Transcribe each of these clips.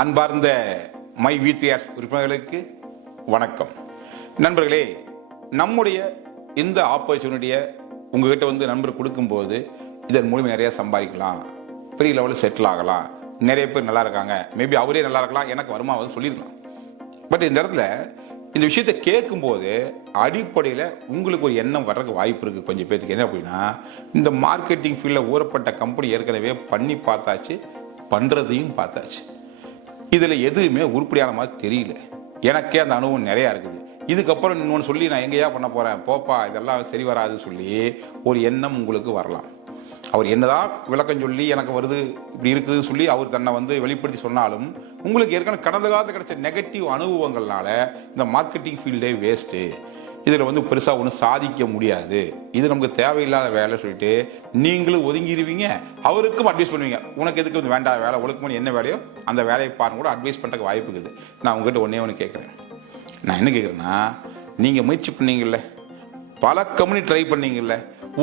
அன்பார்ந்த மை விடிஆர்ஸ் உறுப்பினர்களுக்கு வணக்கம். நண்பர்களே, நம்முடைய இந்த ஆப்பர்ச்சுனிட்டியை உங்ககிட்ட நண்பர் கொடுக்கும்போது இதன் மூலம் நிறைய சம்பாதிக்கலாம், பெரிய லெவலில் செட்டில் ஆகலாம், நிறைய பேர் நல்லா இருக்காங்க, மேபி அவரே நல்லா இருக்கலாம், எனக்கு வருமா சொல்லியிருக்கலாம். பட் இந்த இடத்துல இந்த விஷயத்தை கேட்கும்போது அடிப்படையில் உங்களுக்கு ஒரு எண்ணம் வர்றதுக்கு வாய்ப்பு இருக்குது. கொஞ்சம் பேருக்கு என்ன அப்படின்னா, இந்த மார்க்கெட்டிங் ஃபீல்டில் ஊறப்பட்ட கம்பெனி ஏற்கனவே பண்ணி பார்த்தாச்சு, பண்ணுறதையும் பார்த்தாச்சு, இதில் எதுவுமே உருப்படியான மாதிரி தெரியல, எனக்கே அந்த அனுபவம் நிறையா இருக்குது, இதுக்கப்புறம் இன்னொன்று சொல்லி நான் எங்கேயா பண்ண போகிறேன், போப்பா இதெல்லாம் சரி வராது சொல்லி ஒரு எண்ணம் உங்களுக்கு வரலாம். அவர் என்னதான் விளக்கம் சொல்லி எனக்கு வருது இப்படி இருக்குதுன்னு சொல்லி அவர் தன்னை வெளிப்படுத்தி சொன்னாலும் உங்களுக்கு ஏற்கனவே கடந்த காலத்தில் கிடைச்ச நெகட்டிவ் அனுபவங்கள்னால இந்த மார்க்கெட்டிங் ஃபீல்டே வேஸ்ட்டு, இதில் பெருசாக ஒன்றும் சாதிக்க முடியாது, இது நமக்கு தேவையில்லாத வேலை சொல்லிட்டு நீங்களும் ஒதுங்கிடுவீங்க. அவருக்கும் அட்வைஸ் பண்ணுவீங்க, உனக்கு எதுக்கு வேண்டாம் வேலை, ஒழுக்கமான என்ன வேலையோ அந்த வேலையை பாருங்க கூட அட்வைஸ் பண்ணுறதுக்கு வாய்ப்பு இருக்குது. நான் உங்ககிட்ட ஒன்று கேட்குறேன். நான் என்ன கேட்குறேன்னா, நீங்கள் முயற்சி பண்ணீங்கல்ல, பல கம்பெனி ட்ரை பண்ணீங்கல்ல,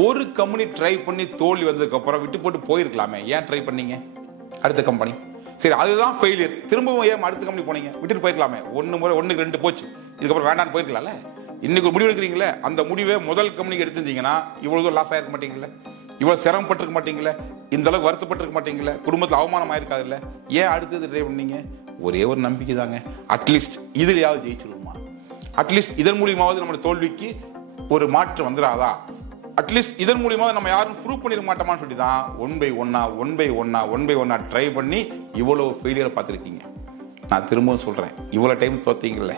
ஒரு கம்பெனி ட்ரை பண்ணி தோல்வி வந்ததுக்கப்புறம் விட்டு போட்டு போயிருக்கலாமே, ஏன் ட்ரை பண்ணீங்க அடுத்த கம்பெனி? சரி, அதுதான் ஃபெயிலியர், திரும்பவும் ஏன் அடுத்த கம்பெனி போனீங்க? விட்டுட்டு போயிருக்கலாமே, ஒன்றுக்கு 2 போச்சு, இதுக்கப்புறம் வேண்டான்னு போயிருக்கலாம்ல. இன்னைக்கு முடிவு எடுக்கிறீங்களே, அந்த முடிவை முதல் கம்பெனிக்கு எடுத்திருந்தீங்கன்னா இவ்வளவு லாஸ் ஆயிருக்க மாட்டீங்களே, இவ்வளவு சிரமப்பட்டிருக்க மாட்டீங்களே, இந்த அளவுக்கு வருத்தப்பட்டிருக்க மாட்டீங்களே, குடும்பத்தில் அவமானம் ஆயிருக்காது இல்லை, ஏன் அடுத்தது ட்ரை பண்ணீங்க? ஒரே ஒரு நம்பிக்கை தாங்க, அட்லீஸ்ட் இதுலையாவது ஜெயிச்சிருமா, அட்லீஸ்ட் இதன் மூலியமாவது நம்மளோட தோல்விக்கு ஒரு மாற்றம் வந்துடாதா, அட்லீஸ்ட் இதன் மூலியமாக நம்ம யாரும் ப்ரூவ் பண்ணிட மாட்டோமான்னு சொல்லி தான் ஒன் பை ஒன்னா ட்ரை பண்ணி இவ்வளோ ஃபெயிலியரை பார்த்துருக்கீங்க. நான் திரும்பவும் சொல்கிறேன், இவ்வளோ டைம் தோத்தீங்கல்ல,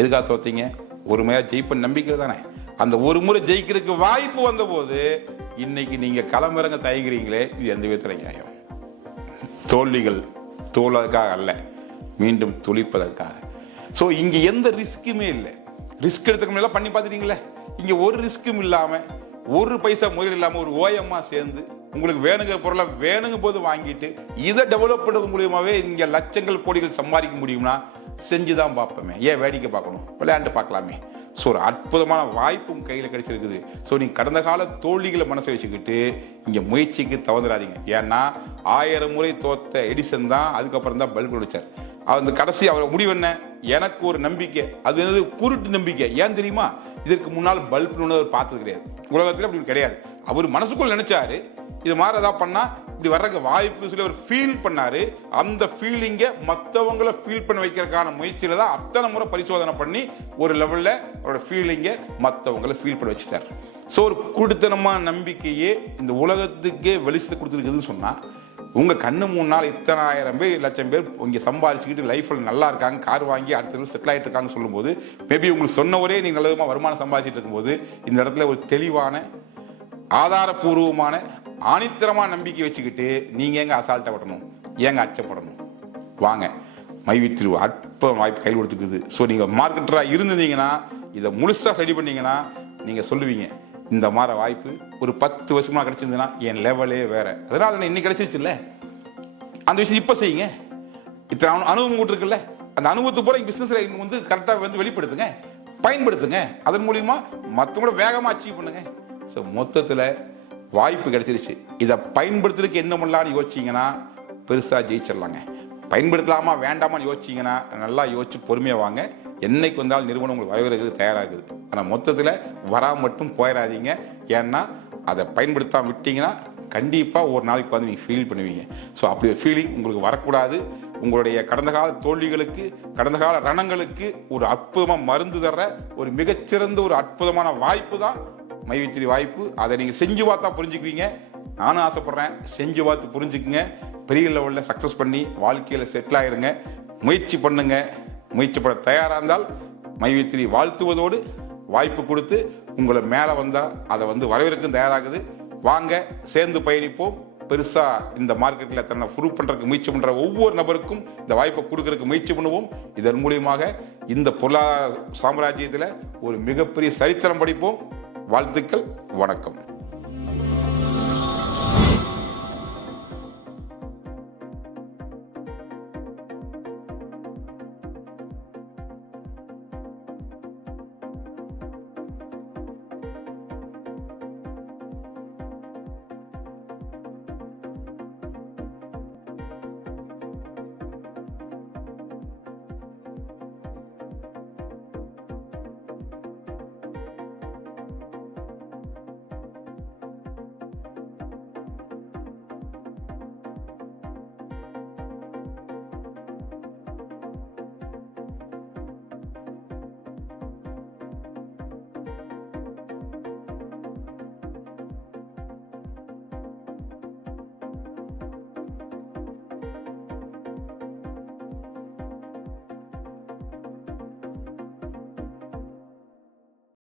எதுக்காக தோத்தீங்க? ஒரு முறை ஜெயிப்ப நம்பிக்கை தானே. அந்த ஒரு முறை ஜெயிக்கிறதுக்கு வாய்ப்பு வந்தபோது இன்னைக்கு நீங்க களமிறங்க தயங்குறீங்களே, இது எந்த விதத்தில் நியாயம்? தோல்விகள் தோல்வதற்காக அல்ல, மீண்டும் துளிப்பதற்காக. ஸோ இங்க எந்த ரிஸ்க்குமே இல்லை. ரிஸ்க் எடுத்துக்க முடியல, பண்ணி பார்த்துட்டீங்களே, இங்க ஒரு ரிஸ்க்கும் இல்லாம, ஒரு பைசா முதல் இல்லாம ஒரு ஓயமா சேர்ந்து உங்களுக்கு வேணுங்கிற பொருளை வேணுங்க போது வாங்கிட்டு இதை டெவலப் பண்ணுறது மூலியமாவே இங்க லட்சங்கள் கோடிகள் சம்பாதிக்க முடியும்னா செஞ்சுதான் பார்ப்போமே, ஏன் வேடிக்கை பார்க்கணும், விளையாண்டு பார்க்கலாமே. ஸோ ஒரு அற்புதமான வாய்ப்பும் கையில் கிடைச்சிருக்குது. ஸோ நீங்க கடந்த கால தோல்விகளை மனசை வச்சுக்கிட்டு இங்க முயற்சிக்கு தவந்துடாதீங்க. ஏன்னா 1000 முறை தோத்த எடிசன் தான் அதுக்கப்புறம் தான் பல்ப் குடிச்சார். அந்த கடைசி அவர் முடிவு என்ன, எனக்கு ஒரு நம்பிக்கை, அது என்னது குருட்டு நம்பிக்கை. ஏன் தெரியுமா? இதற்கு முன்னால் பல்ப் அவர் பார்த்தது கிடையாது, உலகத்தில் அப்படி கிடையாது. அவர் மனசுக்குள்ள நினைச்சாரு, இது மாதிரி ஏதாவது பண்ணா இப்படி வர்றதுக்கு வாய்ப்பு சொல்லி அவர் ஃபீல் பண்ணாரு. அந்த ஃபீலிங்கை மற்றவங்களை ஃபீல் பண்ண வைக்கிறதுக்கான முயற்சியில தான் அத்தனை முறை பரிசோதனை பண்ணி ஒரு லெவல்ல அவரோட ஃபீலிங்கை மற்றவங்களை ஃபீல் பண்ண வச்சுட்டார். ஸோ ஒரு குடுத்தனமான நம்பிக்கையே இந்த உலகத்துக்கே வெளிச்சத்தை கொடுத்துருக்குதுன்னு சொன்னா, உங்க கண்ணு முன்னால் இத்தனை ஆயிரம் பேர் லட்சம் பேர் இங்க சம்பாதிச்சுக்கிட்டு லைஃப்ல நல்லா இருக்காங்க, கார் வாங்கி அடுத்த செட்டில் ஆகிட்டு இருக்காங்கன்னு சொல்லும்போது, மேபி உங்களுக்கு சொன்னவரே நீங்க நல்ல விதமா வருமானம் சம்பாதிச்சுட்டு இருக்கும்போது இந்த இடத்துல ஒரு தெளிவான ஆதாரபூர்வமான ஆணித்தரமான நம்பிக்கை வச்சுக்கிட்டு நீங்க எங்க அசால்ட்டா விடணும், ஏங்க அச்சப்படணும்? வாங்க, மைவித்திரு அற்ப வாய்ப்பு கையில் கொடுத்துக்குது. ஸோ நீங்க மார்க்கெட்டரா இருந்தீங்கன்னா, இதை முழுசா ரெடி பண்ணீங்கன்னா நீங்க சொல்லுவீங்க, இந்த மாதிரி வாய்ப்பு ஒரு 10 வருஷமா கிடைச்சிருந்ததுன்னா என் லெவலே வேற, அதனால இன்னைக்கு கிடைச்சிருச்சு இல்ல, அந்த விஷயம் இப்ப செய்யுங்க. இத்தனை அனுபவம் கூட இருக்குல்ல, அந்த அனுபவத்தை போல பிசினஸ் கரெக்டா வெளிப்படுத்துங்க, பயன்படுத்துங்க, அதன் மூலியமா மற்றவங்களோட வேகமா அச்சீவ் பண்ணுங்க. ஸோ மொத்தத்தில் வாய்ப்பு கிடைச்சிருச்சு, இதை பயன்படுத்துறதுக்கு என்ன பண்ணலான்னு யோசிச்சிங்கன்னா பெருசாக ஜெயிச்சிடலாங்க. பயன்படுத்தலாமா வேண்டாமான்னு யோசிச்சிங்கன்னா நல்லா யோசிச்சு பொறுமையாக வாங்க. என்னைக்கு வந்தாலும் நிறுவனம் உங்களுக்கு வரவேற்கிறது தயாராகுது. ஆனால் மொத்தத்தில் வராமல் மட்டும் போயிடாதீங்க. ஏன்னா அதை பயன்படுத்தாமல் விட்டீங்கன்னா கண்டிப்பாக ஒரு நாளைக்கு நீங்கள் ஃபீல் பண்ணுவீங்க. ஸோ அப்படி ஒரு ஃபீலிங் உங்களுக்கு வரக்கூடாது. உங்களுடைய கடந்த கால தோல்விகளுக்கு, கடந்த கால ரணங்களுக்கு ஒரு அற்புதமாக மருந்து தர்ற ஒரு மிகச்சிறந்த ஒரு அற்புதமான வாய்ப்பு தான் மைவித்திரி வாய்ப்பு. அதை நீங்க செஞ்சு பார்த்தா புரிஞ்சுக்குவீங்க. நானும் ஆசைப்படுறேன், செஞ்சு பார்த்து புரிஞ்சுக்குங்க, பெரிய லெவலில் சக்சஸ் பண்ணி வாழ்க்கையில செட்டில் ஆயிருங்க. முயற்சி பண்ணுங்க. முயற்சி பண்ண தயாரா இருந்தால் மைவித்திரி வாழ்த்துவதோடு வாய்ப்பு கொடுத்து உங்களை மேல வந்தா அதை வரவேற்கும் தயாராகுது. வாங்க, சேர்ந்து பயணிப்போம். பெருசா இந்த மார்க்கெட்ல தன்னை ப்ரூவ் பண்றதுக்கு முயற்சி பண்ற ஒவ்வொரு நபருக்கும் இந்த வாய்ப்பை கொடுக்கறதுக்கு முயற்சி பண்ணுவோம். இதன் மூலியமாக இந்த பொருளாதார சாம்ராஜ்யத்தில் ஒரு மிகப்பெரிய சரித்திரம் படிப்போம். வாழ்த்துக்கள், வணக்கம்.